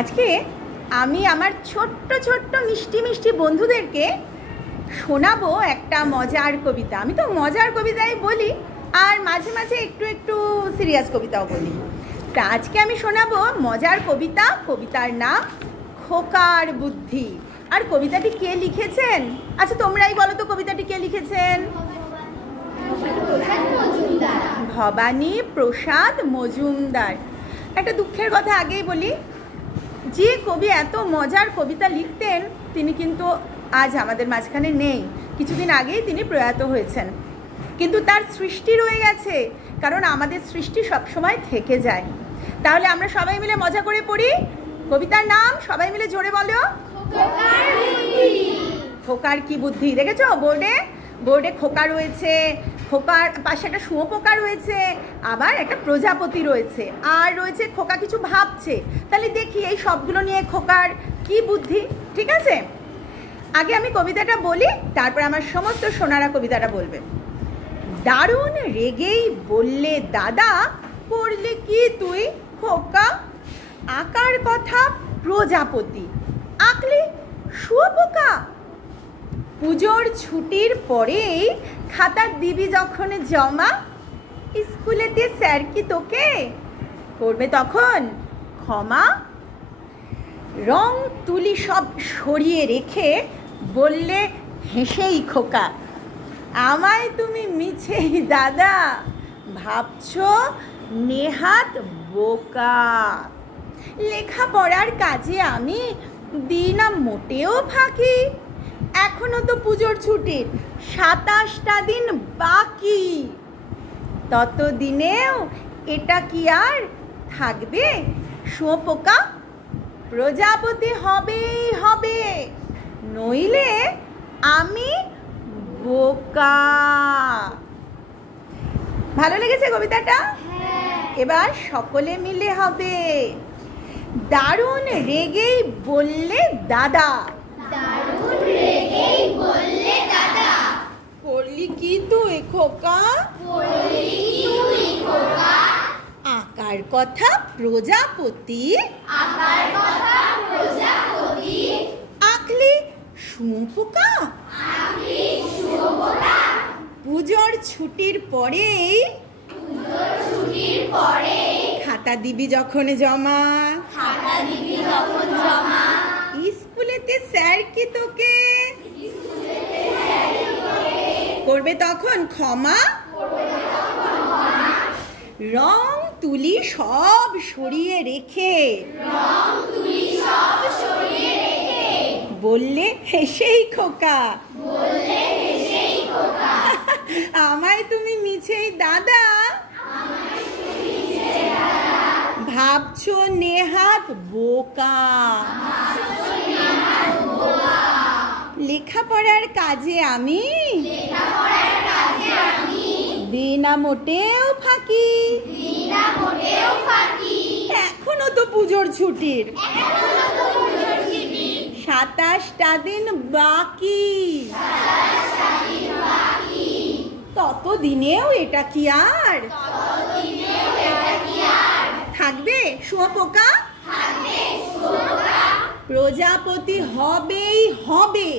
আজকে আমি আমার ছোট্ট ছোট্ট মিষ্টি মিষ্টি বন্ধুদেরকে শোনাবো একটা মজার কবিতা। আমি তো মজার কবিতাই বলি আর মাঝে মাঝে একটু একটু সিরিয়াস কবিতাও বলি। তা আজকে আমি শোনাবো মজার কবিতা। কবিতার নাম খোকার বুদ্ধি। আর কবিতাটি কে লিখেছেন? আচ্ছা তোমরাই বলো তো কবিতাটি কে লিখেছেন? ভবানী প্রসাদ মজুমদার। একটা দুঃখের কথা আগেই বলি, যে কবি এত মজার কবিতা লিখতেন তিনি কিন্তু আজ আমাদের মাঝখানে নেই। কিছুদিন আগেই তিনি প্রয়াত হয়েছেন, কিন্তু তার সৃষ্টি রয়ে গেছে, কারণ আমাদের সৃষ্টি সবসময় থেকে যায়। তাহলে আমরা সবাই মিলে মজা করে পড়ি। কবিতার নাম সবাই মিলে জোরে বলো, খোকার কি বুদ্ধি। দেখেছো বোর্ডে খোকা রয়েছে, খোকার পাশে একটা শুঁয়োপোকা রয়েছে, আবার একটা প্রজাপতি রয়েছে, আর রয়েছে খোকা কিছু ভাবছে। তাহলে দেখি এই সবগুলো নিয়ে খোকার কি বুদ্ধি। ঠিক আছে, আগে আমি কবিতাটা বলি, তারপর আমার সমস্ত সোনারা কবিতাটা বলবে। দারুণ রেগেই বললে দাদা, করলি কি তুই খোকা? আঁকার কথা প্রজাপতি, আঁকলি শুঁয়োপোকা। পুজোর ছুটির পরেই খাতা দিবি যখন জমা, স্কুলেতে স্যার কি তোকে করবে তখন ক্ষমা? রং তুলি সব সরিয়ে রেখে বললে হেসেই খোকা, আমায় তুমি মিছেই দাদা ভাবছো নেহাত বোকা। লেখাপড়ার কাজে আমি দিই না মোটেও ফাঁকি, এখনো তো পুজোর ছুটির 27টা দিন বাকি। ততদিনেও এটা কি আর থাকবে? শুঁয়োপোকা প্রজাপতি হবেই হবে, নইলে আমি বোকা। ভালো লেগেছে কবিতাটা? এবার সকলে মিলে হবে। দারুণ রেগেই বললে দাদা, করলি কি তুই খোকা? আঁকার কথা প্রজাপতি, আঁকলি শুঁয়োপোকা। পুজোর ছুটির পরেই খাতা দিবি যখন জমা, স্কুলেতে স্যার কি তোকে করবে তখন ক্ষমা? রং তুলি সব সরিয়ে রেখে বললে হেসেই খোকা, আমায় তুমি মিছেই দাদা ভাবছো নেহাত বোকা। লেখাপড়ার কাজে আমি দিই না মোটেও ফাঁকি, এখনো তো পুজোর ছুটির 27টা দিন বাকি। ততদিনেও এটা কি আর থাকবে? শুঁয়োপোকা প্রজাপতি হবেই হবে।